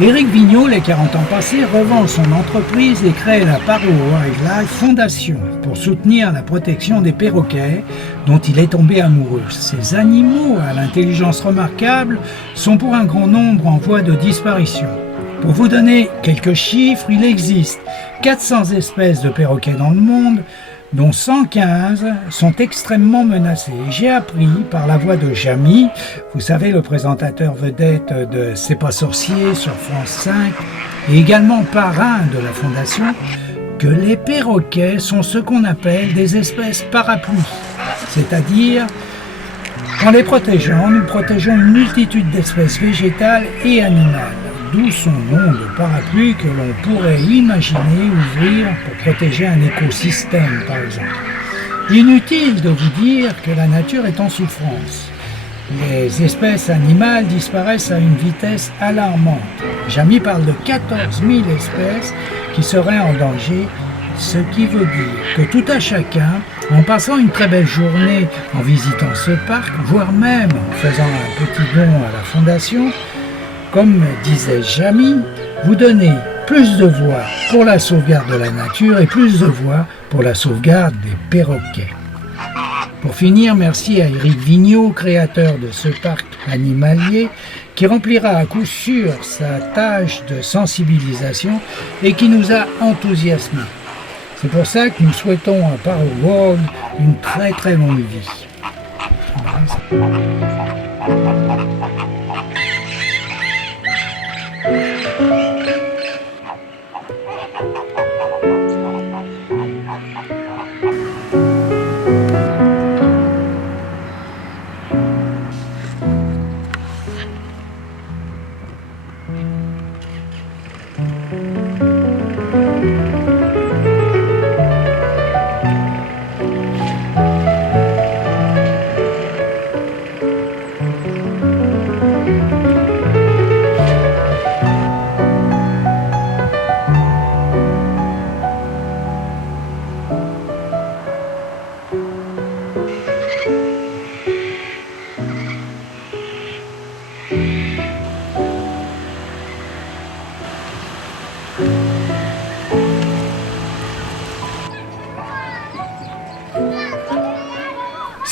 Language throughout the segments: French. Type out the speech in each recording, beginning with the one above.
Éric Vigneault, les 40 ans passés, revend son entreprise et crée la Paro Wildlife Foundation pour soutenir la protection des perroquets dont il est tombé amoureux. Ces animaux à l'intelligence remarquable sont pour un grand nombre en voie de disparition. Pour vous donner quelques chiffres, il existe 400 espèces de perroquets dans le monde, dont 115 sont extrêmement menacés. J'ai appris par la voix de Jamy, vous savez, le présentateur vedette de C'est pas sorcier sur France 5, et également parrain de la Fondation, que les perroquets sont ce qu'on appelle des espèces parapluies. C'est-à-dire qu'en les protégeant, nous protégeons une multitude d'espèces végétales et animales. D'où son nom de parapluie que l'on pourrait imaginer ouvrir pour protéger un écosystème, par exemple. Inutile de vous dire que la nature est en souffrance. Les espèces animales disparaissent à une vitesse alarmante. Jamy parle de 14 000 espèces qui seraient en danger, ce qui veut dire que tout à chacun, en passant une très belle journée en visitant ce parc, voire même en faisant un petit don à la Fondation, comme disait Jamy, vous donnez plus de voix pour la sauvegarde de la nature et plus de voix pour la sauvegarde des perroquets. Pour finir, merci à Éric Vigneault, créateur de ce parc animalier, qui remplira à coup sûr sa tâche de sensibilisation et qui nous a enthousiasmés. C'est pour ça que nous souhaitons à Paro World une très très longue vie.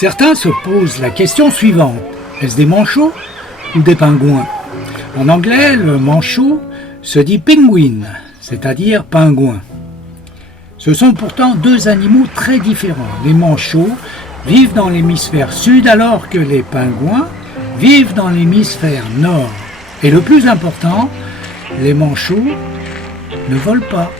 Certains se posent la question suivante. Est-ce des manchots ou des pingouins? En anglais, le manchot se dit penguin, c'est-à-dire pingouin. Ce sont pourtant deux animaux très différents. Les manchots vivent dans l'hémisphère sud alors que les pingouins vivent dans l'hémisphère nord. Et le plus important, les manchots ne volent pas.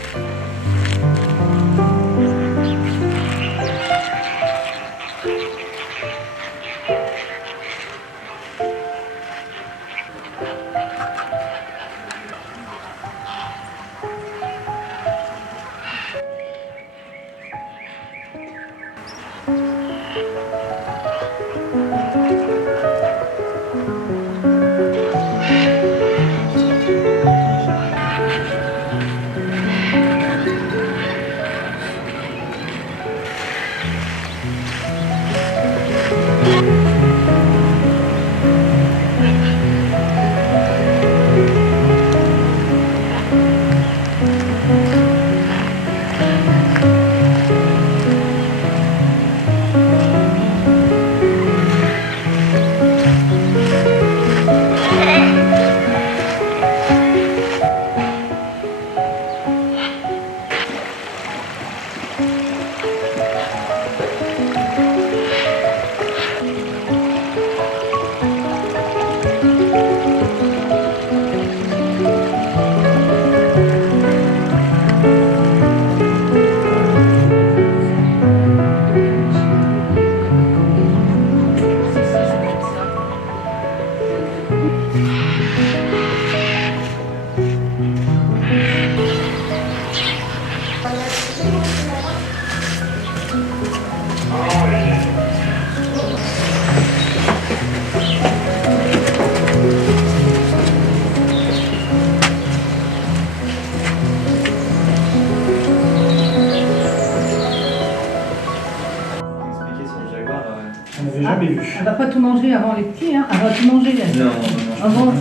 jamais vu. Elle va pas tout manger avant les petits, hein. Elle va tout manger, elle. Non, non, non. Ah bon?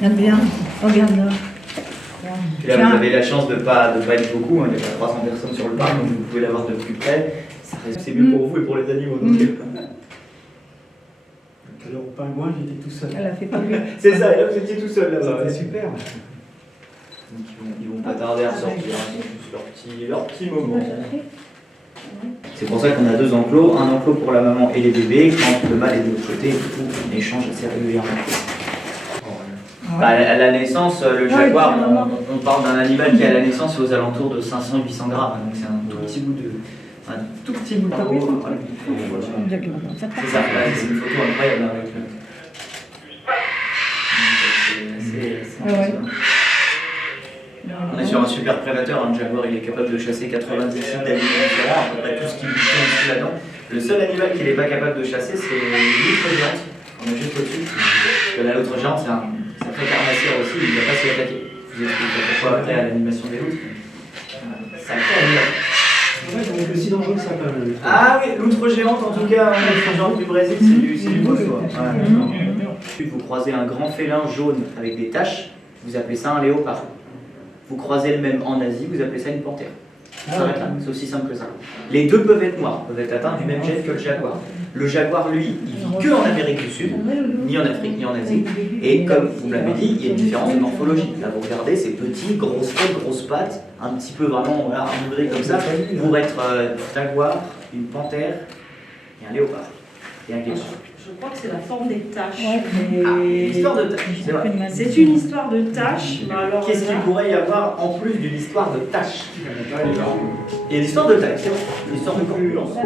Regarde bien. Regarde là. Puis là, vous avez la chance de pas être beaucoup, hein, il n'y a pas 300 personnes sur le parc, donc vous pouvez l'avoir de plus près. C'est mieux pour vous et pour les animaux. Donc. Tout à l'heure au pingouin, j'étais tout seul. Elle a fait polluer. C'est ça, et là vous étiez tout seul là-bas. C'était super. Donc ils vont pas tarder à ressortir, hein, c'est juste leur petit moment. C'est pour ça qu'on a deux enclos, un enclos pour la maman et les bébés, quand le mâle est de l'autre côté, et du coup on échange assez régulièrement. Bah, à la naissance, le jaguar, on parle d'un animal qui à la naissance est aux alentours de 500-800 grammes, donc c'est un tout petit bout de peau. Voilà. C'est ça, là, c'est une photo incroyable avec le. C'est impressionnant. On est sur un super prédateur, un jaguar il est capable de chasser 90 types d'animaux différents, à peu près tout ce qui lui tient dessus là-dedans. Le seul animal qu'il n'est pas capable de chasser, c'est l'outre géante, on est juste au-dessus. Parce que la loutre géante, c'est un sacré carnassière aussi, il ne va pas s'y attaquer. Je vous explique pourquoi après à l'animation des loutres. Sacré animal. Ouais, donc aussi dangereux que ça peut. Ah oui, l'outre géante en tout cas, l'outre géante du Brésil, c'est du beau choix. Vous croisez un grand félin jaune avec des taches, vous appelez ça un léopard. Vous croisez le même en Asie, vous appelez ça une panthère. Ça s'arrête là, c'est aussi simple que ça. Les deux peuvent être noirs, peuvent être atteints du même gène que le jaguar. Le jaguar, lui, il vit que en Amérique du Sud, ni en Afrique, ni en Asie. Et comme vous l'avez dit, il y a une différence de morphologie. Là, vous regardez, c'est petit, grosse tête, grosse patte, un petit peu vraiment voilà, armudré comme ça, pour être jaguar, une panthère et un léopard. Et un guépard. Je crois que c'est la forme des taches. L'histoire de taches, c'est vrai. C'est une histoire de taches. Qu'est-ce qu'il pourrait y avoir en plus d'une histoire de taches? Il y a l'histoire de taille, c'est vrai. L'histoire de corpulence.